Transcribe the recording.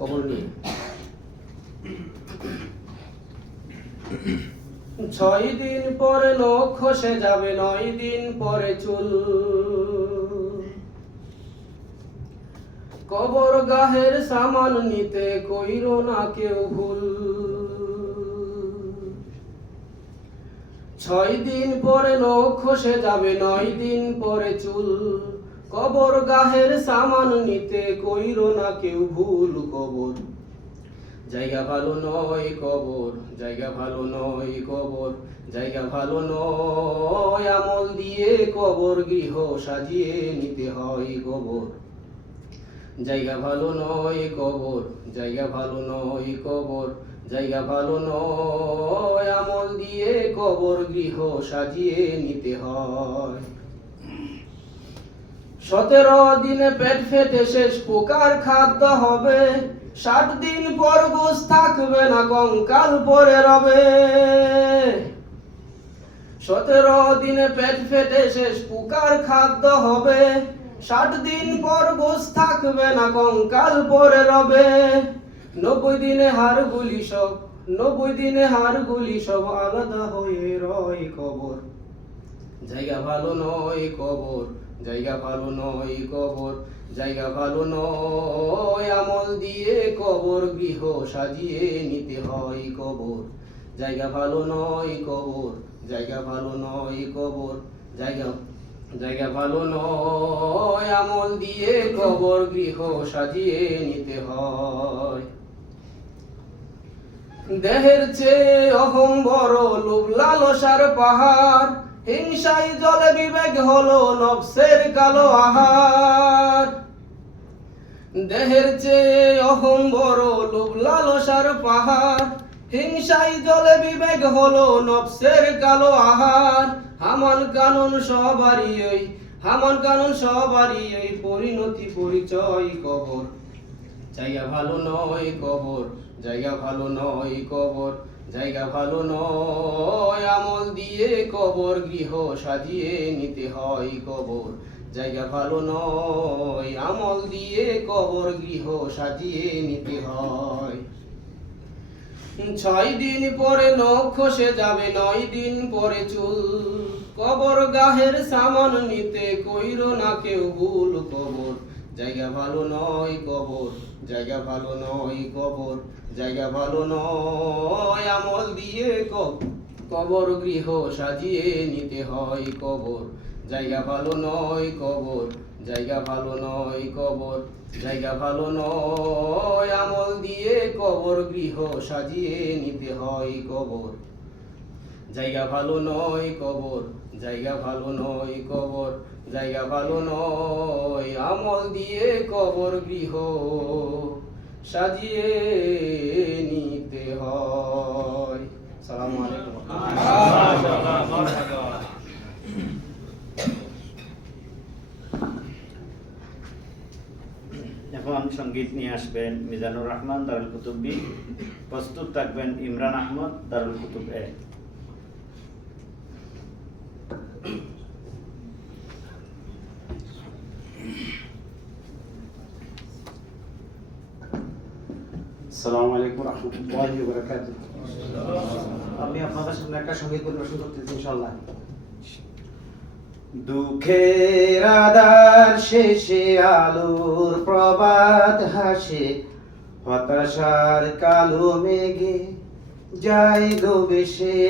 কবর নিয়ে। 6 দিন পরে নখ খসে যাবে, 9 দিন পরে চুল। কবর গাহের সামান নিতে কইরো না কেউ ভুল। 6 দিন পরে নখ খসে যাবে, 9 দিন পরে চুল। কবর গাহের সামান নিতে কইরো না কেউ ভুল। কবর জায়গা ভালো নয়, কবর জায়গা ভালো নয়, কবর জায়গা ভালো নয়। আমল দিয়ে কবর গৃহ সাজিয়ে নিতে হয়। কবর জায়গা ভালো নয়, কবর জায়গা ভালো নয়, কবর জায়গা ভালো নয়। আমল দিয়ে কবর গৃহ সাজিয়ে নিতে হয়। 17 দিনে পেট ফেটে শেষ পোকার খাদ্য হবে। 60 দিন পর গোশ থাকবে না, কঙ্কাল পরে রবে। 17 দিনে পেট ফেটে শেষ পোকার খাদ্য হবে। 60 দিন পর গোশ থাকবে না, কঙ্কাল পরে রবে। 90 দিনে হাড়গুলি সব 90 দিনে হাড়গুলি সব আলাদা হয়ে রয়। কবর জায়গা ভালো নয়, কবর জায়গা ভালো নয়, কবর জায়গা ভালো নয়। আমল দিয়ে কবর গৃহ সাজিয়ে নিতে হয়। কবর জায়গা ভালো নয়, কবর জায়গা ভালো নয়, কবর জায়গা ভালো নয়। আমল দিয়ে কবর গৃহ সাজিয়ে নিতে হয়। দেহের চেয়ে অহং বড়, লোভ লালসার পাহাড়। হিংসাই জলে বিবেক হলো নফসের কালো আহার। দেহের চেয়ে অহং বড়, লোভ লালসার পাহাড়। হিংসাই জলে বিবেক হলো নফসের কালো আহার। হামান কানুন সবারই এই পরিণতি পরিচয়। কবর জায়গা ভালো নয়, কবর জায়গা ভালো নয়, কবর জায়গা ভালো নয়। আমল দিয়ে কবর গৃহ সাজিয়ে নিতে হয়। কবর জায়গা ভালো নয়, আমল দিয়ে কবর গৃহ সাজিয়ে নিতে হয়। 6 দিন পরে নখ খসে যাবে, 9 দিন পরে চুল। কবর গাহের সামান নিতে কইরো না কেউ ভুল। কবর জায়গা ভালো নয়, কবর জায়গা ভালো নয়, কবর জায়গা ভালো নয়। আমল দিয়ে কবর গৃহ সাজিয়ে নিতে হয়। কবর জায়গা ভালো নয়, কবর জায়গা ভালো নয়, কবর জায়গা ভালো নয়। আমল দিয়ে কবর গৃহ সাজিয়ে নিতে হয়। কবর জায়গা ভালো নয়, কবর জায়গা ভালো নয়, কবর জায়গা ভালো নয়। আমল দিয়ে কবর গৃহ সাজিয়ে নিতে হয়। আসসালামু আলাইকুম। এখন সঙ্গীত নিয়ে আসবেন মিজানুর রহমান দারুল কুতুব বি। প্রস্তুত থাকবেন ইমরান আহমদ দারুল কুতুব এ। আসসালামু আলাইকুম রাহমাতুল্লাহি ওয়া বারাকাতুহু। আমি আপনাদের সামনে একটা সঙ্গীত পরিবেশন করতেছি ইনশাআল্লাহ। দুঃখের আধার শেষে আলোর প্রভাত হাসে, হতাশার কালো মেঘে যায় গো ভেসে।